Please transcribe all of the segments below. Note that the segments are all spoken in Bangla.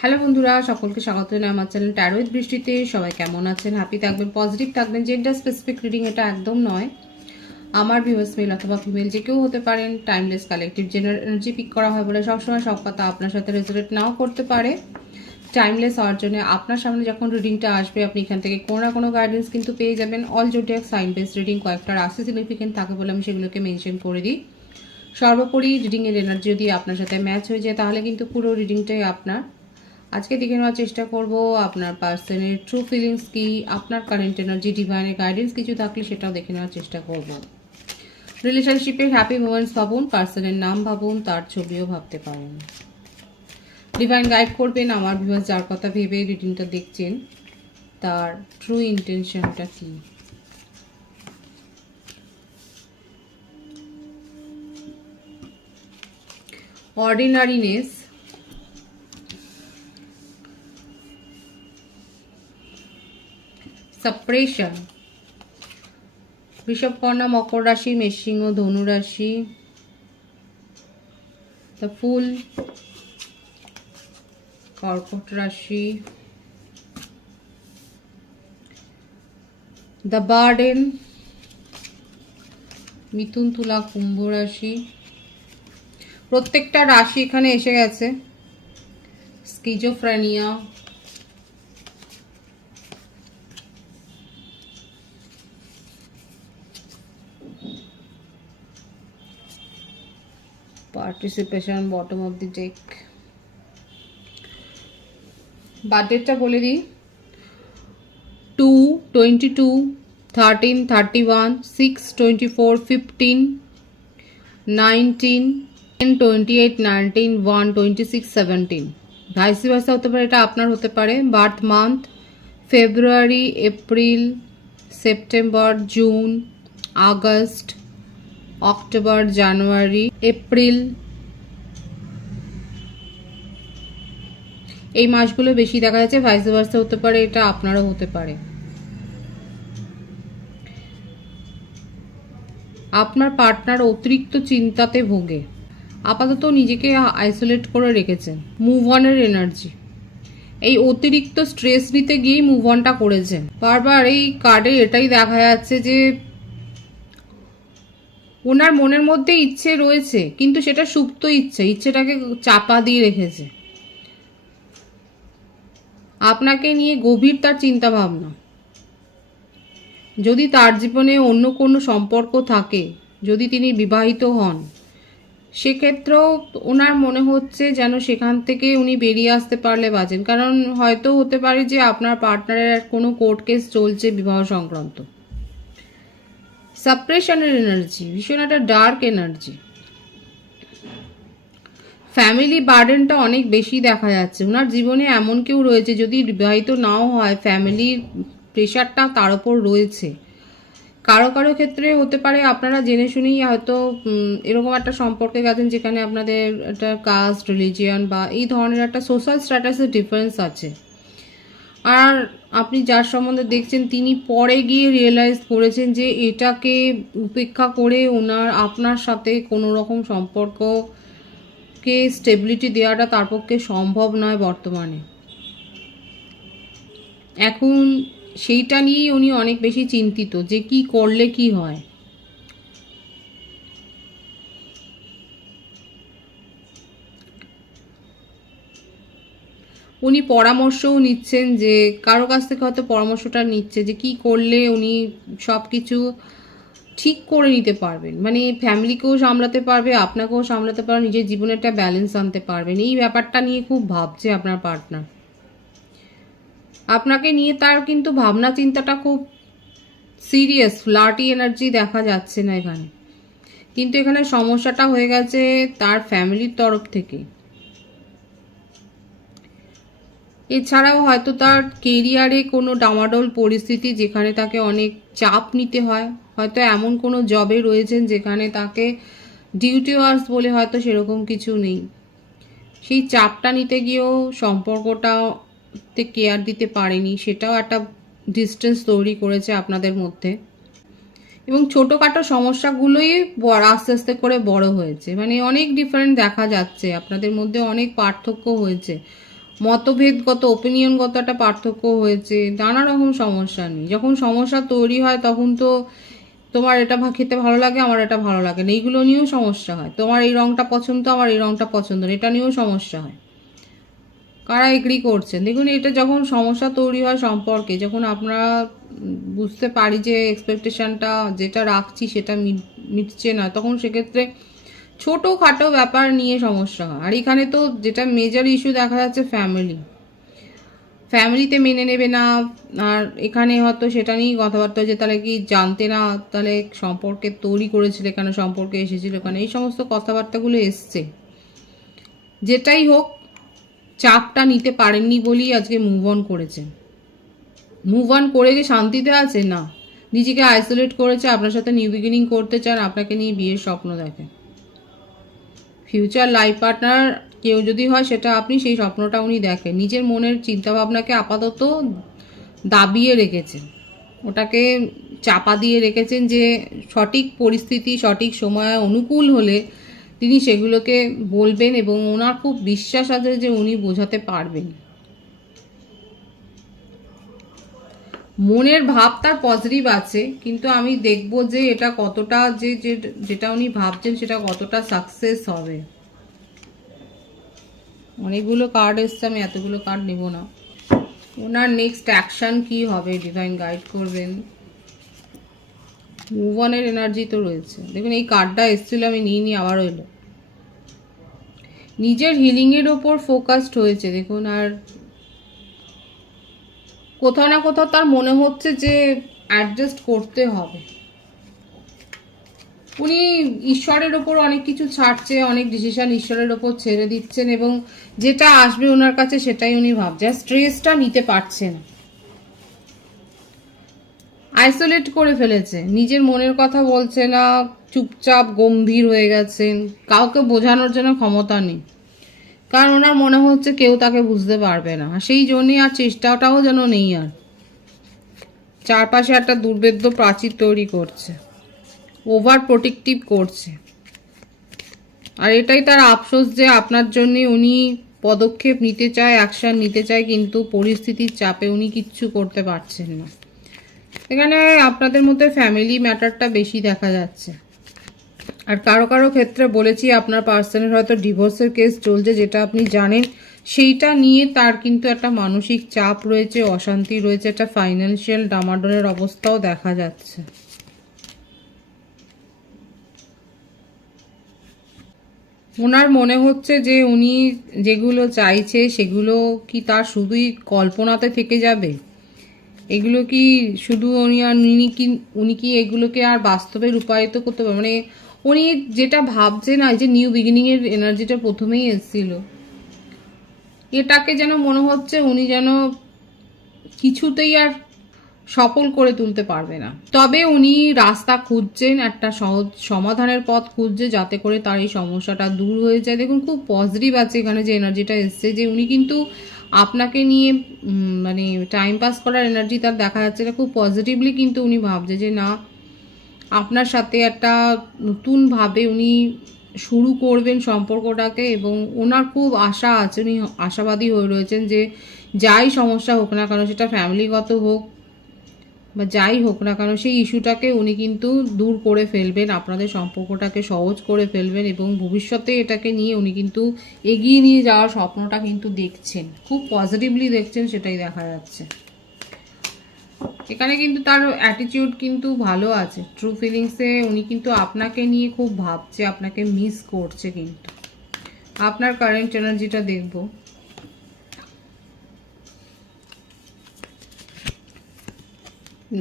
হ্যালো বন্ধুরা, সকলকে স্বাগত জানাই আমার চ্যানেল ট্যারো উইথ বৃষ্টিতে। সবাই কেমন আছেন? হ্যাপি থাকবেন, পজিটিভ থাকবেন। জেন্ডার স্পেসিফিক রিডিং এটা একদম নয়। আমার ভিউয়ার্স মেল অথবা ফিমেল যে কেউ হতে পারেন। Timeless collective general energy pick করা হয় বলে সবসময় সব কথা আপনার সাথে রেজোনেট নাও করতে পারে। টাইমলেস হওয়ার জন্য আপনার সামনে যখন রিডিংটা আসবে আপনি এখান থেকে কোনো না কোনো গাইডেন্স কিন্তু পেয়ে যাবেন। All zodiac sign base reading কয়েকটা রাশি সিগনিফিকেন্ট থাকে বলে আমি সেগুলোকে মেনশন করে দিই। সর্বোপরি রিডিংয়ের এনার্জি যদি আপনার সাথে ম্যাচ হয়ে যায় তাহলে কিন্তু পুরো রিডিংটাই আপনার। আজকে দেখে নেওয়ার চেষ্টা করব আপনার পার্সনের ট্রু ফিলিংস কি, আপনার কারেন্ট এনার্জি, ডিভাইনের গাইডেন্স কিছু থাকলে সেটাও দেখে নেওয়ার চেষ্টা করব। রিলেশনশিপের হ্যাপি মোমেন্টস ভাবুন, পার্সনের নাম ভাবুন, তার ছবিও ভাবতে পারেন। ডিভাইন গাইড করবেন আমার ভিউয়ার্স যার কথা ভেবে রিডিংটা দেখছেন তার ট্রু ইন্টেনশনটা কি। অর্ডিনারিনেস, সাপ্রেশন, বৃষভকন্যা, মকর রাশি, মেষসিংহ, ধনু রাশি, দ্য ফুল, কর্কট রাশি, দ্য বার্ডেন, মিথুন, তুলা, কুম্ভ রাশি। প্রত্যেকটা রাশি এখানে এসে গেছে। Schizophrenia, participation, bottom of the deck. বার্থডেটটা বলে দিই, 2/22, 13/31, 6/24, 15, 19, 10/28, 19, 1/26, 17। ভাইসি ভার্সা হতে পারে, এটা আপনার হতে পারে। Birth month February, April, September, June, August, October, January, April. এই মাসগুলো বেশি দেখা যাচ্ছে। ভাইস ভার্সা হতে পারে, এটা আপনারও হতে পারে। আপনার পার্টনার অতিরিক্ত চিন্তাতে ভোগে, আপাতত নিজেকে আইসোলেট করে রেখেছেন। মুভ অনের এনার্জি, এই অতিরিক্ত স্ট্রেস নিতে গিয়েই মুভ অনটা করেছেন। বারবার এই কার্ডে এটাই দেখা যাচ্ছে যে ওনার মনের মধ্যে ইচ্ছে রয়েছে কিন্তু সেটা সুপ্ত ইচ্ছেটাকে চাপা দিয়ে রেখেছে। আপনাকে নিয়ে গভীর তার চিন্তা ভাবনা। যদি তার জীবনে অন্য কোনো সম্পর্ক থাকে, যদি তিনি বিবাহিত হন, সেক্ষেত্রেও ওনার মনে হচ্ছে যেন সেখান থেকে উনি বেরিয়ে আসতে পারলে বাঁচেন। কারণ হয়তো হতে পারে যে আপনার পার্টনারের কোনো কোর্ট কেস চলছে বিবাহ সংক্রান্ত। সাপ্রেশনের এনার্জি, ভীষণ একটা ডার্ক এনার্জি। ফ্যামিলি বার্ডেনটা অনেক বেশি দেখা যাচ্ছে। ওনার জীবনে এমন কেউ রয়েছে, যদি বিবাহিত নাও হয়, ফ্যামিলির প্রেশারটা তার উপর রয়েছে। কারো কারো ক্ষেত্রে হতে পারে আপনারা জেনে শুনেই হয়তো এরকম একটা সম্পর্কে গেছেন যেখানে আপনাদের একটা কাস্ট, রিলিজিয়ান বা এই ধরনের একটা সোশ্যাল স্ট্যাটাসের ডিফারেন্স আছে। আর আপনি যার সম্বন্ধে দেখছেন তিনি পরে গিয়ে রিয়েলাইজ করেছেন যে এটাকে উপেক্ষা করে ওনার আপনার সাথে কোনো রকম সম্পর্ককে স্টেবিলিটি দেওয়াটা তার পক্ষে সম্ভব নয় বর্তমানে। এখন সেইটা নিয়েই উনি অনেক বেশি চিন্তিত যে কি করলে কি হয়। উনি পরামর্শও নিচ্ছেন, যে কারো কাছ থেকে হয়তো পরামর্শটা নিচ্ছে যে কি করলে উনি সব কিছু ঠিক করে নিতে পারবেন। মানে ফ্যামিলিকেও সামলাতে পারবে, আপনাকেও সামলাতে পারবে, নিজের জীবনে একটা ব্যালেন্স আনতে পারবেন। এই ব্যাপারটা নিয়ে খুব ভাবছে আপনার পার্টনার। আপনাকে নিয়ে তার কিন্তু ভাবনা চিন্তাটা খুব সিরিয়াস। ফ্লার্টি এনার্জি দেখা যাচ্ছে না এখানে, কিন্তু এখানে সমস্যাটা হয়ে গেছে তার ফ্যামিলির তরফ থেকে। এছাড়াও হয়তো তার কেরিয়ারে কোনো ডামাডোল পরিস্থিতি যেখানে তাকে অনেক চাপ নিতে হয়। হয়তো এমন কোনো জবে রয়েছেন যেখানে তাকে ডিউটি আওয়ার্স বলে হয়তো সেরকম কিছু নেই। সেই চাপটা নিতে গিয়েও সম্পর্কটাতে কেয়ার দিতে পারেনি, সেটাও একটা ডিস্টেন্স তৈরি করেছে আপনাদের মধ্যে। এবং ছোটোখাটো সমস্যাগুলোই আস্তে আস্তে করে বড় হয়েছে। মানে অনেক ডিফারেন্ট দেখা যাচ্ছে, আপনাদের মধ্যে অনেক পার্থক্য হয়েছে। মতভেদগত ওপিনিয়নগত একটা পার্থক্য হয়েছে, নানা রকম সমস্যা নেই। যখন সমস্যা তৈরি হয় তখন তো তোমার এটা খেতে ভালো লাগে, আমার এটা ভালো লাগে না, এইগুলো নিয়েও সমস্যা হয়। তোমার এই রঙটা পছন্দ, আমার এই রঙটা পছন্দ না, এটা নিয়েও সমস্যা হয়। কারা এগ্রি করছেন দেখুন, এটা যখন সমস্যা তৈরি হয় সম্পর্কে, যখন আমরা বুঝতে পারি যে এক্সপেকটেশনটা যেটা রাখছি সেটা মিটছে না, তখন সেক্ষেত্রে ছোটোখাটো ব্যাপার নিয়ে সমস্যা হয়। আর এখানে তো যেটা মেজর ইস্যু দেখা যাচ্ছে ফ্যামিলিতে মেনে নেবে না। আর এখানে হয়তো সেটা নিয়েই কথাবার্তা হচ্ছে, তাহলে কি জানতে না, তাহলে সম্পর্কে তৈরি করেছিল, এখানে সম্পর্কে এসেছিল, এখানে এই সমস্ত কথাবার্তাগুলো এসছে। যেটাই হোক, চাপটা নিতে পারেননি বলেই আজকে মুভ অন করেছে। মুভ অন করে কি শান্তিতে আছে? না, নিজেকে আইসোলেট করেছে, আপনার সাথে নিউ বিগিনিং করতে চান, আপনাকে নিয়ে বিয়ের স্বপ্ন দেখে। ফিউচার লাইফ পার্টনার কেউ যদি হয় সেটা আপনি, সেই স্বপ্নটা উনি দেখেন। নিজের মনের চিন্তাভাবনাকে আপাতত দাবিয়ে রেখেছেন, ওটাকে চাপা দিয়ে রেখেছেন, যে সঠিক পরিস্থিতি সঠিক সময় অনুকূল হলে তিনি সেগুলোকে বলবেন, এবং ওনার খুব বিশ্বাস আছে যে উনি বোঝাতে পারবেন। মনের ভাব তার পজিটিভ আছে, কিন্তু আমি দেখব যে এটা কতটা, যেটা উনি ভাবছেন সেটা কতটা সাকসেস হবে। অনেকগুলো কার্ড এসছে, আমি এতগুলো কার্ড নেব না। ওনার নেক্সট অ্যাকশন কি হবে, ডিভাইন গাইড করবেন। মুভ অনের এনার্জি তো রয়েছে, দেখুন এই কার্ডটা এসেছিল, আমি নিয়ে আবারও এলো। নিজের হিলিংয়ের ওপর ফোকাসড হয়েছে দেখুন, আর কোথাও না কোথাও তার মনে হচ্ছে যে অ্যাডজাস্ট করতে হবে। উনি ঈশ্বরের ওপর অনেক কিছু ছাড়ছে, অনেক ডিসিশন ঈশ্বরের ওপর ছেড়ে দিচ্ছেন, এবং যেটা আসবে ওনার কাছে সেটাই উনি ভাবছেন। স্ট্রেসটা নিতে পারছেন, আইসোলেট করে ফেলেছে, নিজের মনের কথা বলছে না, চুপচাপ গম্ভীর হয়ে গেছেন, কাউকে বোঝানোর জন্য ক্ষমতা নেই, কারণ ওনার মনে হচ্ছে কেউ তাকে বুঝতে পারবে না। সেই জন্যই আর চেষ্টাটাও যেন নেই, আর চারপাশে একটা দুর্ভেদ্য প্রাচীর তৈরি করছে, ওভার প্রোটেক্টিভ করছে। আর এটাই তার আফসোস যে আপনার জন্য উনি পদক্ষেপ নিতে চায়, অ্যাকশন নিতে চায়, কিন্তু পরিস্থিতির চাপে উনি কিচ্ছু করতে পারছেন না। এখানে আপনাদের মধ্যে ফ্যামিলি ম্যাটারটা বেশি দেখা যাচ্ছে। আর কারো কারো ক্ষেত্রে বলেছি আপনার পার্সনের হয়তো ডিভোর্সের কেস চলছে, যেটা আপনি জানেন, সেইটা নিয়ে তার কিন্তু একটা মানসিক চাপ রয়েছে, অশান্তি রয়েছে, একটা ফাইন্যান্সিয়াল ডামাডোলের অবস্থাও দেখা যাচ্ছে। ওনার মনে হচ্ছে যে উনি যেগুলো চাইছে সেগুলো কি তার শুধুই কল্পনাতে থেকে যাবে, এগুলো কি শুধু উনি কি এগুলোকে আর বাস্তবে রূপায়িত করতে পারবে? মানে উনি যেটা ভাবছে না, যে নিউ বিগিনিং এর এনার্জিটা প্রথমেই এসেছিল, এটাকে যেন মনে হচ্ছে উনি যেন কিছুতেই আর সফল করে তুলতে পারবে না। তবে উনি রাস্তা খুঁজছেন, একটা সহজ সমাধানের পথ খুঁজছে, যাতে করে তার এই সমস্যাটা দূর হয়ে যায়। দেখুন খুব পজিটিভ আছে এখানে যে এনার্জিটা এসছে, যে উনি কিন্তু আপনাকে নিয়ে মানে টাইম পাস করার এনার্জি তার দেখা যাচ্ছে, এটা খুব পজিটিভলি কিন্তু উনি ভাবছে যে না, আপনার সাথে একটা নতুনভাবে উনি শুরু করবেন সম্পর্কটাকে, এবং ওনার খুব আশা আছে, উনি আশাবাদী হয়ে রয়েছেন যে যাই সমস্যা হোক না কেন, সেটা ফ্যামিলিগত হোক বা যাই হোক না কেন, সেই ইস্যুটাকে উনি কিন্তু দূর করে ফেলবেন, আপনাদের সম্পর্কটাকে সহজ করে ফেলবেন, এবং ভবিষ্যতে এটাকে নিয়ে উনি কিন্তু এগিয়ে নিয়ে যাওয়ার স্বপ্নটা কিন্তু দেখছেন, খুব পজিটিভলি দেখছেন, সেটাই দেখা যাচ্ছে। এখানে কিন্তু তার অ্যাটিটিউড কিন্তু ভালো আছে, ট্রু ফিলিংসে উনি কিন্তু আপনাকে নিয়ে খুব ভাবছে, আপনাকে মিস করছে। কিন্তু আপনার কারেন্ট এনার্জিটা দেখব।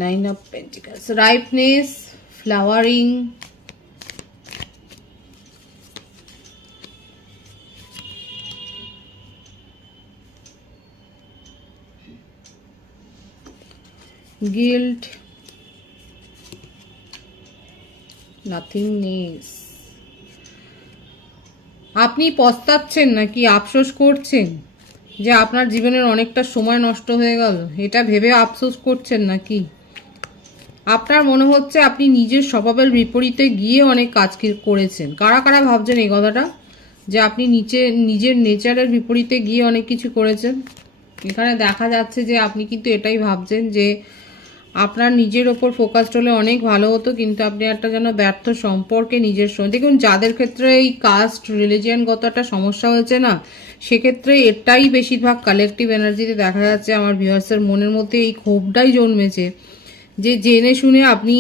Nine of pentacles, ripeness, flowering, guilt, nothingness. আপনি পস্তাচ্ছেন নাকি আফসোস করছেন যে আপনার জীবনের অনেকটা সময় নষ্ট হয়ে গেল, এটা ভেবে আফসোস করছেন নাকি? আপনার মনে হচ্ছে আপনি নিজের স্বভাবের বিপরীতে গিয়ে অনেক কাজ করেছেন। কারা কারা ভাবছেন এই কথাটা? যে আপনি নিজের নেচারের বিপরীতে গিয়ে অনেক কিছু করেছেন। এখানে দেখা যাচ্ছে যে আপনি কিন্তু এটাই ভাবছেন যে আপনার নিজের ওপর ফোকাসড হলে অনেক ভালো হতো, কিন্তু আপনি একটা যেন ব্যর্থ সম্পর্কে নিজের সঙ্গে, দেখুন যাদের ক্ষেত্রে এই কাস্ট রিলিজিয়ানগত একটা সমস্যা হয়েছে না, সেক্ষেত্রে এটাই বেশিরভাগ কালেকটিভ এনার্জিতে দেখা যাচ্ছে। আমার ভিউয়ার্সের মনের মধ্যে এই ক্ষোভটাই জন্মেছে যে জেনে শুনে আপনি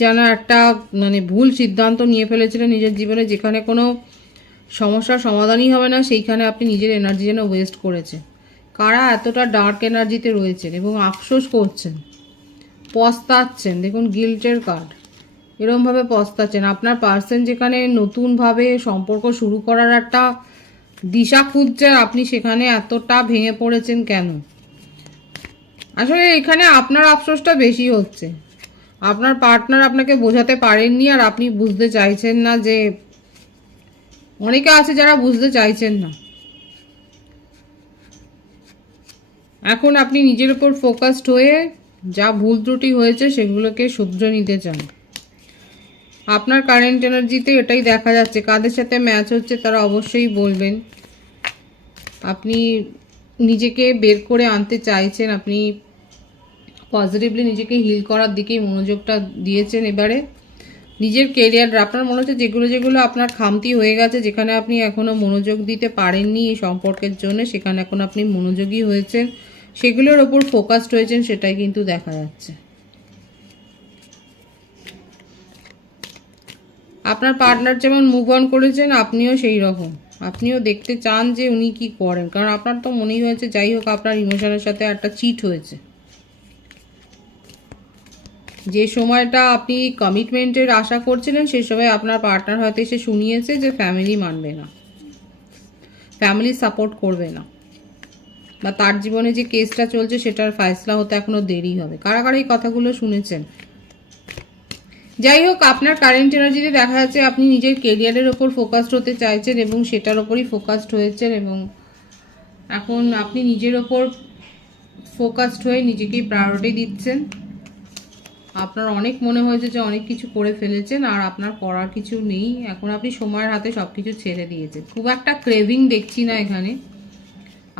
যেন একটা মানে ভুল সিদ্ধান্ত নিয়ে ফেলেছিলেন নিজের জীবনে, যেখানে কোনো সমস্যার সমাধানই হবে না, সেইখানে আপনি নিজের এনার্জি যেন ওয়েস্ট করেছেন। কারা এতটা ডার্ক এনার্জিতে রয়েছেন এবং আফসোস করছেন, পস্তাচ্ছেন, দেখুন গিল্টের কার্ড, এরমভাবে পস্তাচ্ছেন। আপনার পার্সন যেখানে নতুনভাবে সম্পর্ক শুরু করার একটা দিশা খুঁজছে, আপনি সেখানে এতটা ভেঙে পড়েছেন কেন? আসলে এখানে আপনার আফসোসটা বেশি হচ্ছে, আপনার পার্টনার আপনাকে বোঝাতে পারেননি আর আপনি বুঝতে চাইছেন না। যে অনেকে আছে যারা বুঝতে চাইছেন না। এখন আপনি নিজের উপর ফোকাসড হয়ে যা ভুল ত্রুটি হয়েছে সেগুলোকে শুধরে নিতে চান। আপনার কারেন্ট এনার্জিতে এটাই দেখা যাচ্ছে। কাদের সাথে ম্যাচ হচ্ছে তারা অবশ্যই বলবেন। আপনি নিজেকে বের করে আনতে চাইছেন, আপনি পজিটিভলি নিজেকে হিল করার দিকেই মনোযোগটা দিয়েছেন। এবারে নিজের কেরিয়ার, আপনার মনে হচ্ছে যেগুলো আপনার খামতি হয়ে গেছে, যেখানে আপনি এখনও মনোযোগ দিতে পারেননি এই সম্পর্কের জন্য, সেখানে এখন আপনি মনোযোগী হয়েছেন, সেগুলোর ওপর ফোকাসড হয়েছেন, সেটাই কিন্তু দেখা যাচ্ছে। আপনার পার্টনার যেমন মুভ অন করেছেন, আপনিও সেই রকম, আপনিও দেখতে চান যে উনি কি করেন, কারণ আপনার তো মনেই হয়েছে যাই হোক আপনার ইমোশনের সাথে একটা চিট হয়েছে। যে সময়টা আপনি কমিটমেন্টের আশা করছিলেন সেই সময় আপনার পার্টনার হয়তো এসে শুনিয়েছে যে ফ্যামিলি মানবে না, ফ্যামিলি সাপোর্ট করবে না, বা তার জীবনে যে কেসটা চলছে সেটার ফয়সলা হতে এখনো দেরি হবে। কারা কারা এই কথাগুলো শুনেছেন? যাই হোক, আপনার কারেন্ট এনার্জিতে দেখা যাচ্ছে আপনি নিজের কেরিয়ারের ওপর ফোকাসড হতে চাইছেন এবং সেটার ওপরই ফোকাসড হয়েছেন, এবং এখন আপনি নিজের ওপর ফোকাসড হয়ে নিজেকেই প্রায়োরিটি দিচ্ছেন। আপনার অনেক মনে হয়েছে যে অনেক কিছু করে ফেলেছেন আর আপনার করার কিছু নেই, এখন আপনি সময়ের হাতে সব কিছু ছেড়ে দিয়েছেন। খুব একটা ক্রেভিং দেখছি না এখানে,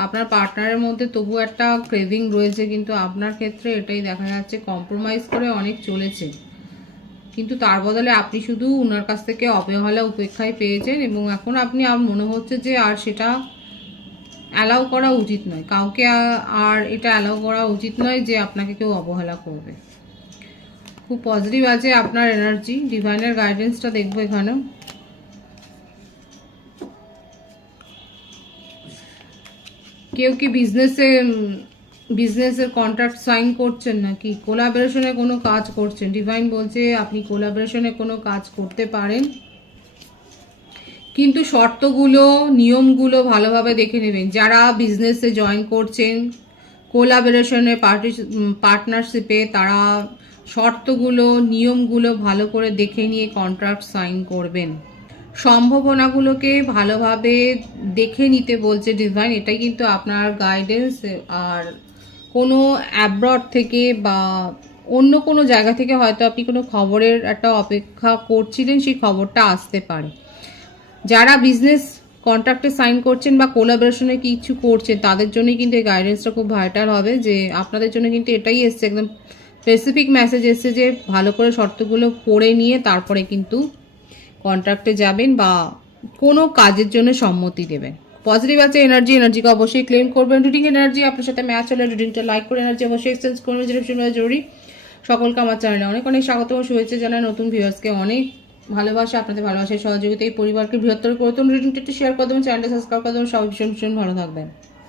আপনার পার্টনারের মধ্যে তবু একটা ক্রেভিং রয়েছে, কিন্তু আপনার ক্ষেত্রে এটাই দেখা যাচ্ছে কম্প্রোমাইজ করে অনেক চলেছে, কিন্তু তার বদলে আপনি শুধু ওনার কাছ থেকে অবহেলা উপেক্ষায় পেয়েছেন, এবং এখন আপনি মনে হচ্ছে যে আর সেটা অ্যালাউ করা উচিত নয়, কাউকে আর এটা অ্যালাউ করা উচিত নয় যে আপনাকে কেউ অবহেলা করবে। খুব পজিটিভ আছে আপনার এনার্জি, ডিভাইনের গাইডেন্সটা দেখবো এখানে। কেউ কি বিজনেসের কন্ট্রাক্ট সাইন করছেন, নাকি কোলাবোরেশনে কোনো কাজ করছেন? ডিভাইন বলছে আপনি কোলাবোরেশনে কোনো কাজ করতে পারেন, কিন্তু শর্তগুলো নিয়মগুলো ভালোভাবে দেখে নেবেন। যারা বিজনেসে জয়েন করছেন কোলাবোরেশনে পার্টনারশিপে, তারা শর্তগুলো নিয়মগুলো ভালো করে দেখে নিয়ে কন্ট্রাক্ট সাইন করবেন। সম্ভাবনাগুলোকে ভালোভাবে দেখে নিতে বলছে ডিভাইন, এটাই কিন্তু আপনার গাইডেন্স। আর কোনো অ্যাব্রড থেকে বা অন্য কোনো জায়গা থেকে হয়তো আপনি কোনো খবরের একটা অপেক্ষা করছিলেন, সেই খবরটা আসতে পারে। যারা বিজনেস কন্ট্রাক্টে সাইন করছেন বা কোলাবোরেশনে কিছু করছেন, তাদের জন্যই কিন্তু এই গাইডেন্সটা খুব ভাইটাল হবে। যে আপনাদের জন্য কিন্তু এটাই এসছে, একদম স্পেসিফিক মেসেজ এসছে যে ভালো করে শর্তগুলো পড়ে নিয়ে তারপরে কিন্তু কন্ট্রাক্টে যাবেন বা কোনো কাজের জন্য সম্মতি দেবেন। পজিটিভ আছে এনার্জিকে অবশ্যই ক্লেম করবেন। রিডিং এনার্জি আপনার সাথে ম্যাচ হলে রিডিংটা লাইক করে এনার্জি অবশ্যই এক্সচেঞ্জ করবেন, যেটা ভীষণভাবে জরুরি। সকলকে আমার চ্যানেলে অনেক অনেক স্বাগত ও শুভেচ্ছা জানাই। নতুন ভিউয়ার্সকে অনেক ভালোবাসা, আপনাদের ভালোবাসার সহযোগিতা এই পরিবারকে বৃহত্তর করে তুলুন। রিডিংটা একটু শেয়ার করে দেবেন, চ্যানেলটা সাবস্ক্রাইব করে দেবেন। সবাই ভীষণ ভীষণ ভালো থাকবেন।